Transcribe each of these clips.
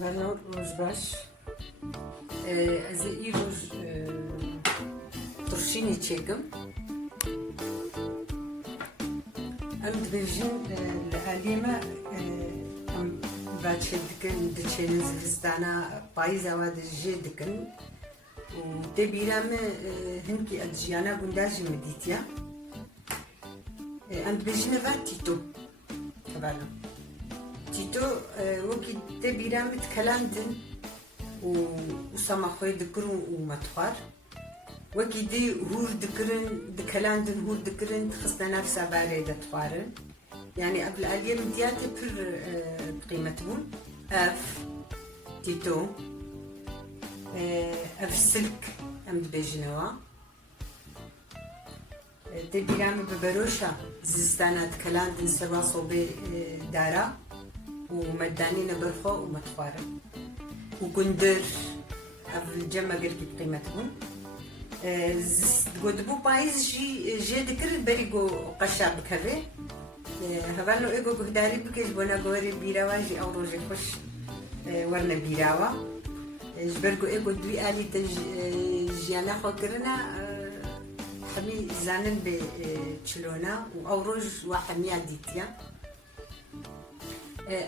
Rano Rojbaş. Ez ê roj turşînê çêkim. Em dibêjin li aliyê me em veçê dikin, diçênin zivistana payîza we de jê dikin û tê bîra me hinkî ez jiyana gundar jî min dîtiye. Em dibêjin eva tîto. Hevalû. Tîto wekî tê bîra me dikelandin û sema xwe dikirin û me dixwar. Wekî dî hûr dikirin, dikelandin hûr dikirin, dixistin nav severê de dixwarin. Yani ev li aliyê min diya tê pir qîmet bûn. Ev tîto, ev silk em dibêjinەوە. Tê bîra me bi beroşa zivistana dikelandin serva sobê dara û me danîne ber xwe û me dixwarin. û gundir ev li cem me gelekî bi qîmet bûn. Dibû payîz jî jê dikir berî got qeşa bikeve. Hevalno ê got guhdarî bike ji bo negoherê bîra we jî ew rojê xweş werne bîra we. Ji ber ku ê got di wî alî te jiyana xwe kirine hemî zanin bê çilona û ew roj we hemiya dîtiye.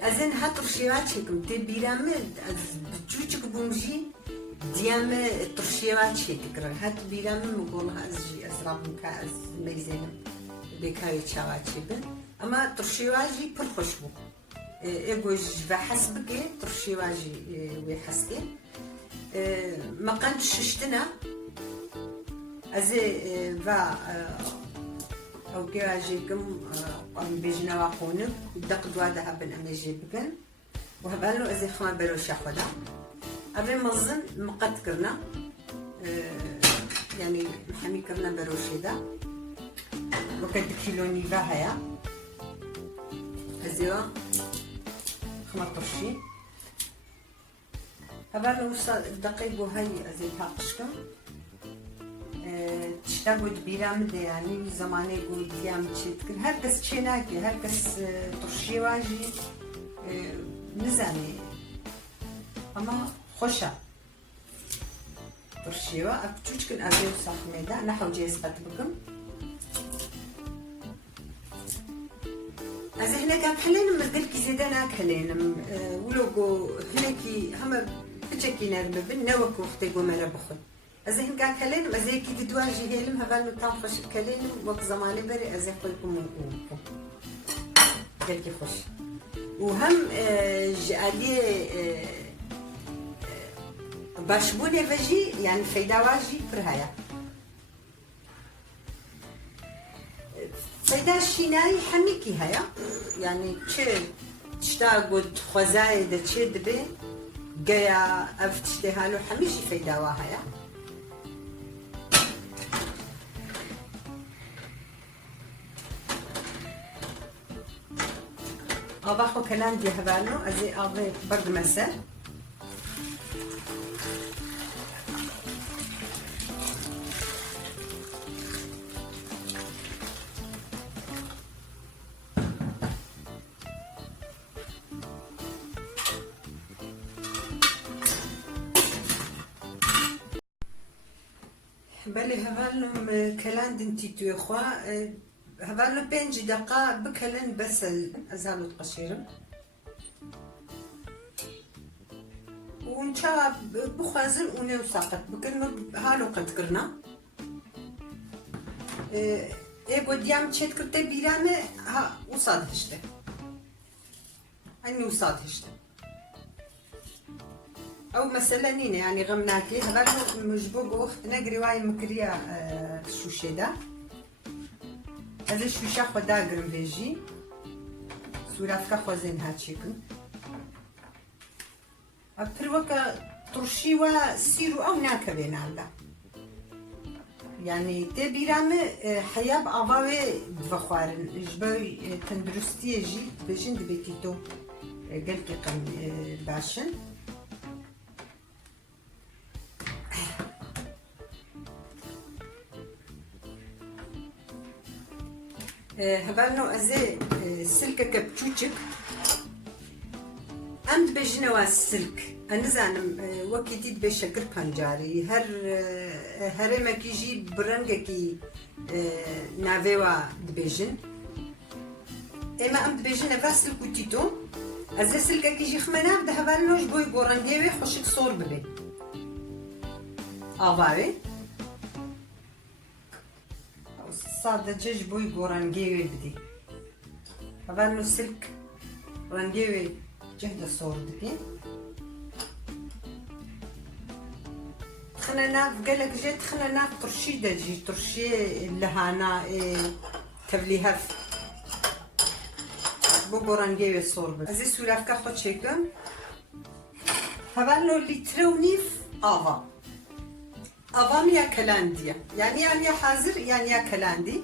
Ez ê niha turşîya çêkim. Tê bîra me ez bi çûçik bûm jî diya me turşîya çê dikirin. Het bîra me min got ez jî ez rabim ka ez meyzênim bêkavê çawa çêbin. Ama turşîya jî pir xweş bû. Ê got ji ve hes bike turşîya jî wê heskê. Me qend şiştina ez ê ve Ew jêkim em bêjnewa xûnik deq dua de hebin em ê jê bikin û hevalno ez ê xema beroşa xwe de. Ev ê mezin miqet kirine yani hemî kirine beroşê de. Weke 2 kîlo nîve heye. Ez ê we xema turşî. Hevalno wisa deqê got heyî ez ê taqişkim. Tişta got bîra min de yani zamanê got diya min çê dikin. Herkes çê nake, herkes turşîya jî nizanî ama xweş e. Turşîya ev çûçikin ev ê wisa xemê de ne hewcê ez qet bikim. Ez ê hineka helênim ez gelekî zêde nakelênim. Wilo got hinekî heme piçekî nerm bibin ne wekû wextê got me re bixwin. Ez ê hinka kelênim ez ê yekî di dua jî hêlim hevalno tam xweş kelênim wek zamanê berê ez ê xwe bikim û bikim. Gelekî xweş. û hem ji aliyê başbûnê ve jî yani feyda we jî pir heye. Feyda şînayî hemîkî heye. Yani çi tişta got xwezayê de çê dibe geya ev tiştê halo hemî jî feyda we heye. Ava xwe kelandî hevalno ez ê avê berdime ser. Belê hevalno kelandin tîtoyê xwe hevalno 5 deqa bikelin besel ez halo diqeşêrim. û çawa bixwazin û nê wisa qet bikin min halo qet kirina. Ê got diya min çê dikir tê bîra me ha wisa dihişte. Henî wisa dihişte. Ew mesele nîne yani xem nakê hevalno ji bo got negirê wayê min kiriya şûşê de. Ez ê şûşa xwe dagirim vê jî. Sûrafka xwezê niha çêkin. Ev pir weke turşî we sîr û ew nakeve nav de. Yani tê bîra me heya bi ava wê divexwarin. Ji bo tenduristiyê jî dibêjin dibe tîto gelekî baş in. Hevalno ez ê silkeke biçûçik أمد بجنوا السلك أنا زانم وكيديد بشكر بانجاري هر ما كيجي برنجكي نافيوا دبيجن إما أمد بجن فاسل كوتيتو أزا سلكا كيجي خمنا بده هبالنوش بوي بورانجيوي خوشك صور ببي آواري صاد جيج بوي بورانجيوي بدي هبالنو سلك رانجيوي جهد صور دبي تخننا قالك جات تخننا ترشي دجي ترشي لهانا تبليها بورانجيوي صور بدي أزي سولافكا خود شيكم هبالنو لترونيف أظام يا كلانديا يعني حاضر يعني يا كلاندي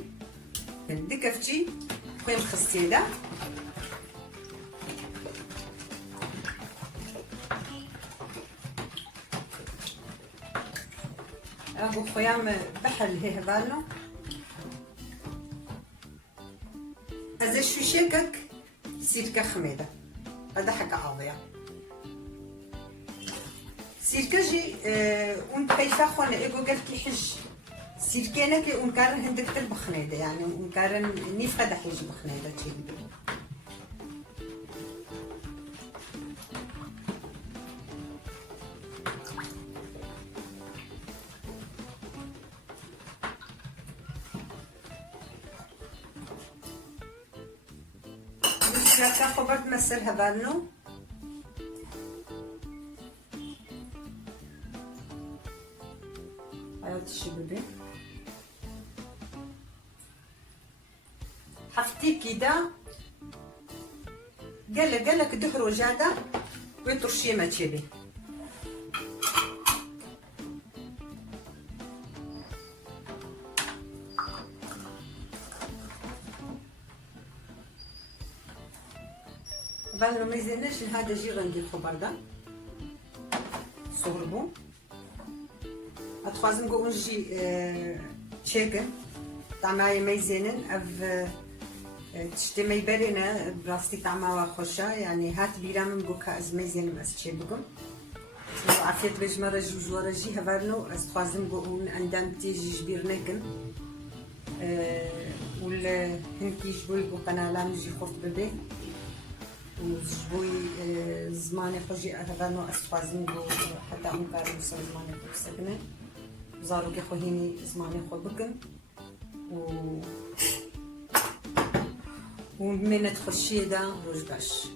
دي كفتي خويا مخصيلة أبو خويا بحل هي هبالو أزا شو شيكك سيركا خميدة هذا حق عاضية سيركاجي كيف خونا إيجو قالت لي حج سيركانا كي ونكرر هندك بخنيدة يعني ونكرر نيف قد حج بخنيدة تشيلبي بس هكا خبرت مسرها بالنو الشبابي حفتي كده قالك دهرو جاده ويترشي ما تشيلي بالو ما يزيناش هذا جي غندير خبر ده صوربو أتخوازم قو نجي تشيكن طعماي ميزينن أف تشتي ميبرينا براستي طعماوا خوشا يعني هات بيرا من قوكا أز ميزين أس تشيبكم عافيت بيج مرة جوج ورا جي هفارنو أس تخوازم قو أندام تيجي جبير نكن ولا هنكي جبوي قو قنالام جي خورت ببي وجبوي زماني خوجي هفارنو أس تخوازم قو حتى أمكار وصل زماني خو بسكنه زارو كي خو هيني زماني خو بكن ومنت خشيدة روج باش